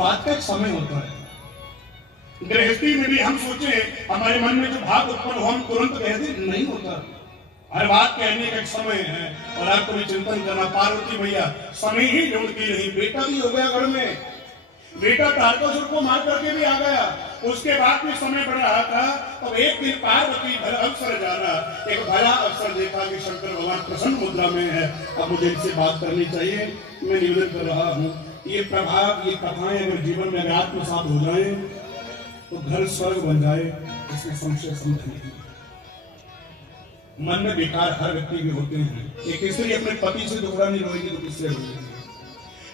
बात का एक समय होता है। गृहस्थी में भी हम सोचे हमारे मन में जो भाव उत्पन्न हो हम तुरंत कह दें, नहीं होता। हर बात कहने का एक समय है और आपको भी चिंतन करना। पार्वती भैया समय ही ढूंढती रही, बेटा भी हो गया घर में, बेटा तारकासुर को मार करके भी आ गया। उसके बाद भी समय बढ़ रहा था। तो एक दिन पार्वती भला अवसर जाना, एक भला अवसर देखा कि शंकर भगवान प्रसन्न मुद्रा में है, अब मुझे इनसे बात करनी चाहिए। मैं निवेदन कर रहा हूँ, ये प्रभाव, ये कथाएं अगर जीवन में आत्मसात हो जाए तो घर स्वर्ग बन जाए, इसमें संशय संदेह नहीं। मन में विकार हर व्यक्ति के होते हैं। एक स्त्री अपने पति से दुखड़ा नहीं रोएगी तो किससे रोएगी?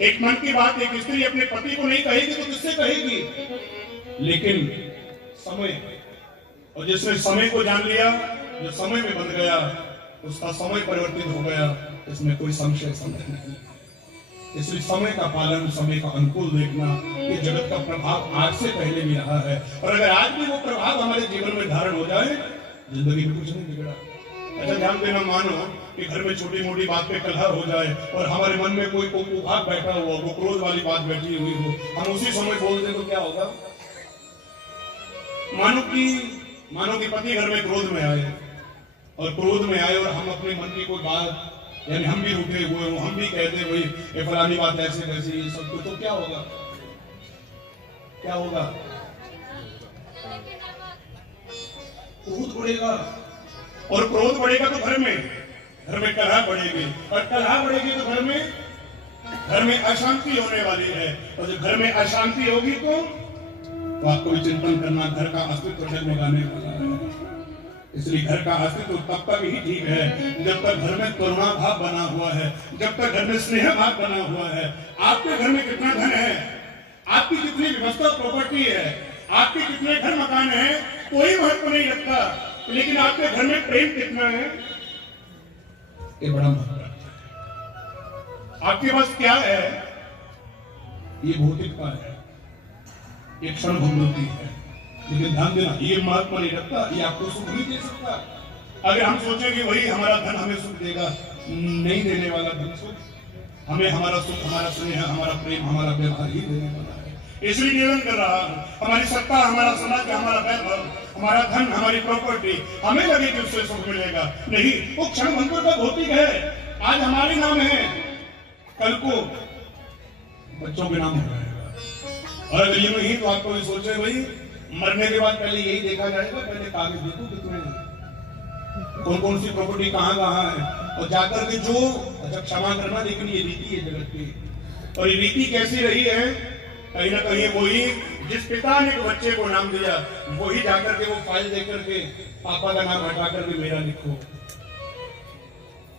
एक मन की बात एक स्त्री अपने पति को नहीं कहेगी तो किससे कहेगी? लेकिन समय, और जिसने समय को जान लिया, जो समय में बन गया, उसका समय परिवर्तित हो गया, इसमें कोई संशय संदेह नहीं। इसलिए समय का पालन, समय का अनुकूल देखना, ये जगत का प्रभाव आज से पहले भी रहा है और अगर आज भी वो प्रभाव हमारे जीवन में धारण हो जाए, जिंदगी में कुछ नहीं बिगड़ा। अच्छा ध्यान देना, मानो कि घर में छोटी मोटी बात पे कलह हो जाए और हमारे मन में कोई कुभाग बैठा हुआ, वो क्रोध वाली बात बैठी हुई हो, हम उसी समय बोल दें तो क्या होगा? मानो कि पति घर में क्रोध में आए और हम अपने मन की कोई बात, यानी हम भी रूठे हुए हो, हम भी कहते वही ये फलानी बात ऐसे वैसी ये सब, तो क्या होगा? क्या होगा? क्रोध बढ़ेगा और क्रोध बढ़ेगा तो घर में कलह बढ़ेगी और कलह बढ़ेगी तो घर में अशांति होने वाली है और जब घर में अशांति होगी तो आपको भी चिंतन करना, घर का अस्तित्व डगमगाने वाला है। इसलिए घर का अस्तित्व तब तक ही ठीक है जब तक घर में करुणा भाव बना हुआ है, जब तक घर में स्नेह भाव बना हुआ है। आपके घर में कितना धन है, आपकी कितनी व्यवस्था प्रॉपर्टी है, आपके कितने घर मकान है, कोई महत्व नहीं रखता, लेकिन आपके घर में प्रेम कितना है ये बड़ा महत्व रखता है। आपके पास क्या है ये भौतिक का है, ये क्षण भंगुरती है, लेकिन ध्यान देना ये महत्व नहीं रखता, ये आपको सुख नहीं दे सकता। अगर हम सोचें कि वही हमारा धन हमें सुख देगा, नहीं देने वाला धन सुख, हमें हमारा सुख, हमारा स्नेह, हमारा प्रेम, हमारा व्यवहार ही देने वाला है। इसलिए निवेदन कर रहा हूं, हमारी सत्ता, हमारा समाज, हमारा वैभव, हमारा धन, हमारी प्रॉपर्टी हमें लगे कि उससे सुख मिलेगा, नहीं, वो क्षण भंगुर का भौतिक है। आज हमारे नाम है, कल को बच्चों के नाम हो जाएगा। और अगर यूं ही तो आपको भी सोचे भाई मरने के बाद पहले यही देखा जाएगा, पहले कागज देखो कितने कौन कौन सी प्रॉपर्टी कहाँ है और जाकर के जो, अच्छा क्षमा करना, लेकिन ये रीति है जगत की। और ये रीति कैसी रही है, कहीं ना कहीं वही जिस पिता ने बच्चे को नाम दिया वही जाकर के वो फाइल देकर के पापा का नाम हटा करके मेरा लिखो।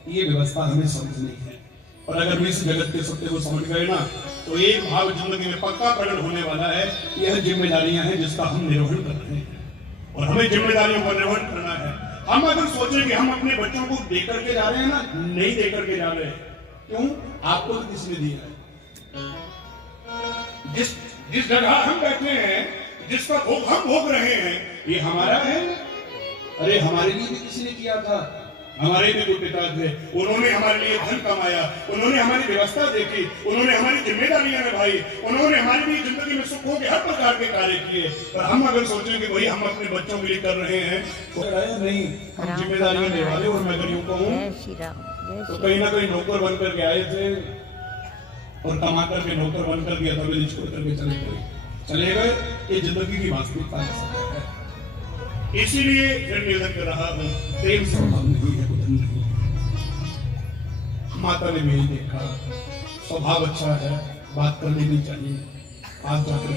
ये व्यवस्था हमें समझनी है और अगर हम इस जगत के सत्य को समझ गए ना तो एक भाव जिंदगी में पक्का प्रकट होने वाला है। यह जिम्मेदारियां हैं जिसका हम निर्वहन कर रहे हैं और हमें जिम्मेदारियों का निर्वहन करना है। हम अगर सोचें कि हम अपने बच्चों को दे करके जा रहे हैं ना, नहीं दे करके जा रहे हैं। क्यों? आपको तो किसने दिया है? जिस जगह हम बैठे हैं, जिसका भोग हम भोग रहे हैं, ये हमारा है। अरे हमारे लिए भी किसी ने किया था, हमारे भी कोई पिता थे, उन्होंने हमारे लिए धन कमाया, उन्होंने हमारी व्यवस्था देखी, उन्होंने हमारी जिम्मेदारियां निभाई, उन्होंने हमारी भी जिंदगी में सुखों के हर प्रकार के कार्य किए। और हम अगर सोचें कि वही हम अपने बच्चों के लिए कर रहे हैं तो नहीं, हम जिम्मेदारियां निभा रहे। और मैं अगर यूं कहूं तो कहीं ना कहीं नौकर बनकर के आए थे और कमा करके नौकर बनकर के हवेली छोड़ करके चले गए। ये जिंदगी की वास्तविकता है। इसीलिए फिर निवेदन कर रहा हूं, प्रेम स्वभाव नहीं है, बुद्धि नहीं है। माता ने भी देखा, स्वभाव अच्छा है, बात कर लेनी चाहिए, पास जाकर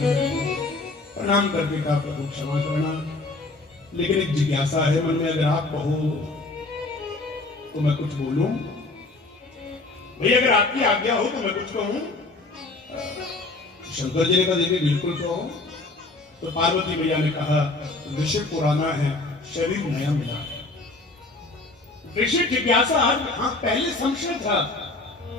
प्रणाम करके कहा प्रभु क्षमा करना। लेकिन एक जिज्ञासा है मन में, अगर आप कहो तो मैं कुछ बोलूं भाई, अगर आपकी आज्ञा हो तो मैं कुछ कहूं। शंकर जी ने कहा देखिए बिल्कुल कहो। तो पार्वती मैया ने कहा विषय पुराना है, शरीर नया मिला है। विषय जिज्ञासा आज, हाँ पहले संशय था,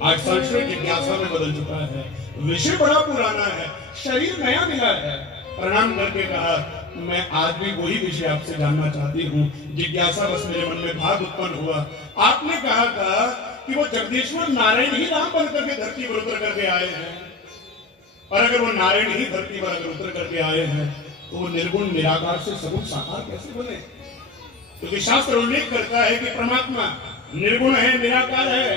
आज संशय जिज्ञासा में बदल चुका है। विषय बड़ा पुराना है, शरीर नया मिला है। प्रणाम करके कहा मैं आज भी वही विषय आपसे जानना चाहती हूँ। जिज्ञासा बस मेरे मन में भाव उत्पन्न हुआ। आपने कहा था कि वो जगदीश्वर नारायण ही राम बन करके धरती पर उतर करके आए हैं। और अगर वो नारायण ही धरती पर अगर उतर करके आए हैं तो वो निर्गुण निराकार से सगुण साकार कैसे बने? क्योंकि शास्त्र उल्लेख करता है कि परमात्मा निर्गुण है, निराकार है,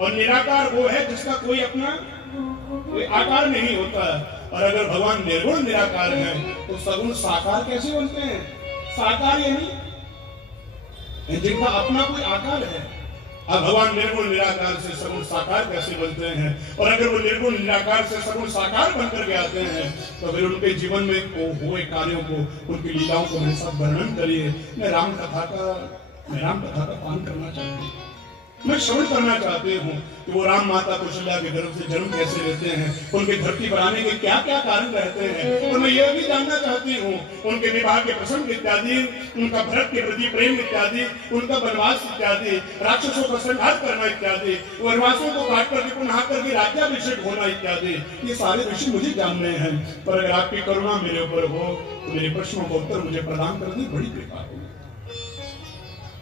और निराकार वो है जिसका कोई अपना कोई आकार नहीं होता। और अगर भगवान निर्गुण निराकार है तो सगुण साकार कैसे बनते हैं? साकार यानी जिनका अपना कोई आकार है। अब भगवान निर्गुण निराकार से सगुण साकार कैसे बनते हैं? और अगर वो निर्गुण निराकार से सगुण साकार बनकर के आते हैं तो फिर उनके जीवन में हुए कार्यों को, उनकी लीलाओं को मेरे साथ वर्णन करिए। मैं राम कथा का पान करना चाहती हूँ, मैं श्रवण करना चाहती हूँ कि वो राम माता कौशल्या के गर्भ से जन्म कैसे लेते हैं, उनके धरती पर आने के क्या क्या कारण रहते हैं। और मैं यह भी जानना चाहती हूँ उनके विवाह के प्रसंग इत्यादि, उनका भरत के प्रति प्रेम इत्यादि, उनका वनवास इत्यादि, राक्षसों का संहार करना इत्यादि, वनवासों को काट करके पुनः करके राज्याभिषेक होना इत्यादि, ये सारे विषय मुझे जानने हैं। पर अगर आपकी करुणा मेरे ऊपर हो तो मेरे प्रश्नों का उत्तर मुझे प्रदान करने बड़ी कृपा होगी।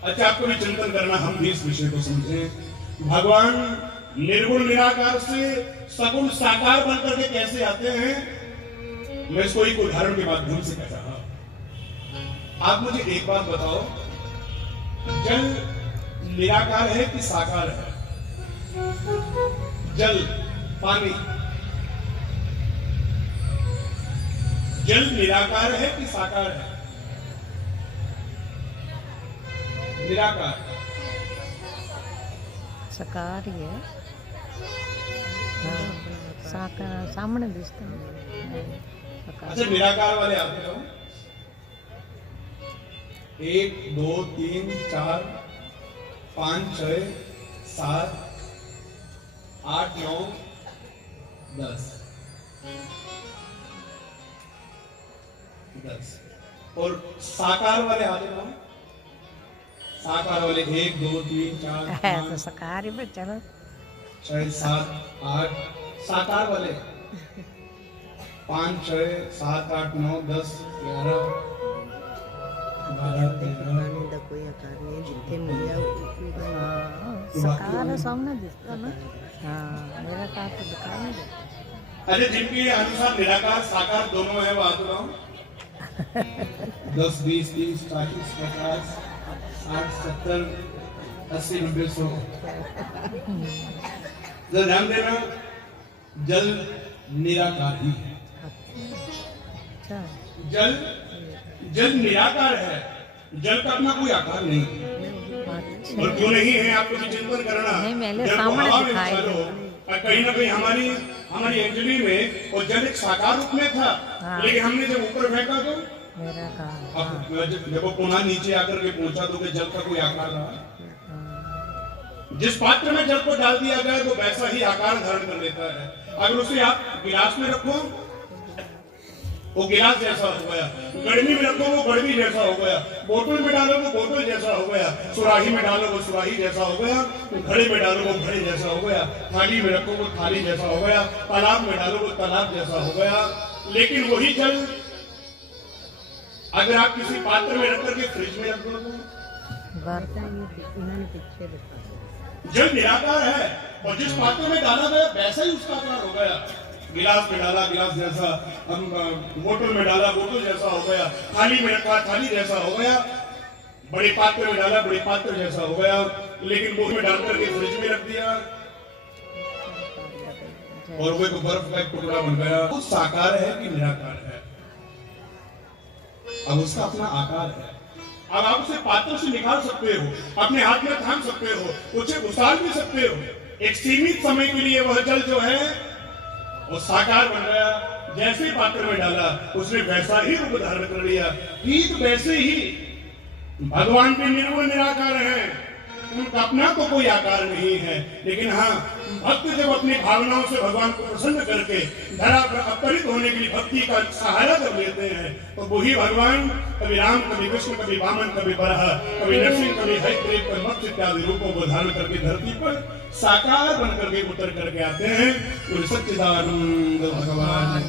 अच्छा, आपको भी चिंतन करना, हम भी इस विषय को समझें। भगवान निर्गुण निराकार से सगुण साकार बनकर के कैसे आते हैं, मैं इसको एक उदाहरण के माध्यम से कह रहा हूं। आप मुझे एक बात बताओ, जल निराकार है कि साकार है? जल, पानी, जल निराकार है कि साकार है? निराकार, साकार ही है। साकार सामने दिखता है। अच्छा, निराकार वाले आते हो 1 2 3 4 5 6 7 8 9 10 10। और साकार वाले आते हो? साकार वाले 1 2 3 4 5 तो साकार ही पे चलो 6 7 8। साकार वाले 5 6 7 8 9 10 11 12 13। कोई आकार नहीं जितने मिले। हाँ, साकार सामने दिखता ना। हाँ, मेरा कार तो दिखाई नहीं देता। अरे जिनके अनुसार निराकार साकार दोनों है वो हाथ उठाओ। 10 20 30 40 50 60 70 80 90 100। जरा ध्यान देना, जल निराकार ही है। अच्छा, जल निराकार है, जल का अपना कोई आकार नहीं है। अच्छा। और क्यों नहीं है, आपको भी चिंतन करना। नहीं, मैंने जल को सामने हवा में दिखाई उछालो, है। और कहीं ना कहीं हमारी अंजलि में और जल एक साकार रूप में था। हाँ। लेकिन हमने जब ऊपर फेंका तो मेरा कार। अब जब वो पुनः नीचे आकर के पहुंचा तो जल का कोई आकार रहा? जिस पात्र में जल को डाल दिया जाए वो वैसा ही आकार धारण कर लेता है। अगर उसे आप गिलास में रखो वो गिलास जैसा हो गया, गड़वी में रखो वो गड़वी जैसा हो गया, बोतल में डालो वो बोतल जैसा हो गया, सुराही में डालो वो सुराही जैसा हो गया, घड़े में डालो वो घड़े जैसा हो गया, थाली में रखो वो थाली जैसा हो गया, तालाब में डालो वो तालाब जैसा हो गया। लेकिन वही जल अगर आप किसी पात्र में रख करके फ्रिज में रख दो तो जल निराकार है, और जिस पात्र में डाला गया वैसा ही उसका आकार हो गया। गिलास में डाला गिलास जैसा, हम बोतल में डाला बोतल जैसा हो गया, थाली में रखा थाली जैसा हो गया, बड़े पात्र में डाला बड़े पात्र जैसा हो गया। लेकिन वो में डाल करके फ्रिज में रख दिया और वो एक बर्फ का एक टुकड़ा बन गया। वो साकार है कि निराकार है? अब उसका अपना आकार है। अब आप उसे पात्र से निकाल सकते हो, अपने हाथ में थाम सकते हो, उसे उछाल भी सकते हो। एक सीमित समय के लिए वह जल जो है वो साकार बन गया। जैसे पात्र में डाला उसने वैसा ही रूप धारण कर लिया। ठीक वैसे ही भगवान भी निर्गुण निराकार है, उनका अपना तो कोई आकार नहीं है। लेकिन हाँ, भक्त जब अपनी भावनाओं से भगवान को प्रसन्न करके धरा पर अवतरित होने के लिए भक्ति का सहारा जब लेते हैं तो वही भगवान कभी राम कभी कृष्ण कभी वामन कभी बराह कभी नरसिंह कभी हरिदेव कभी मत्स्य इत्यादि रूपों को धारण करके धरती पर साकार बन करके उतर करके आते हैं। सच्चिदानंद भगवान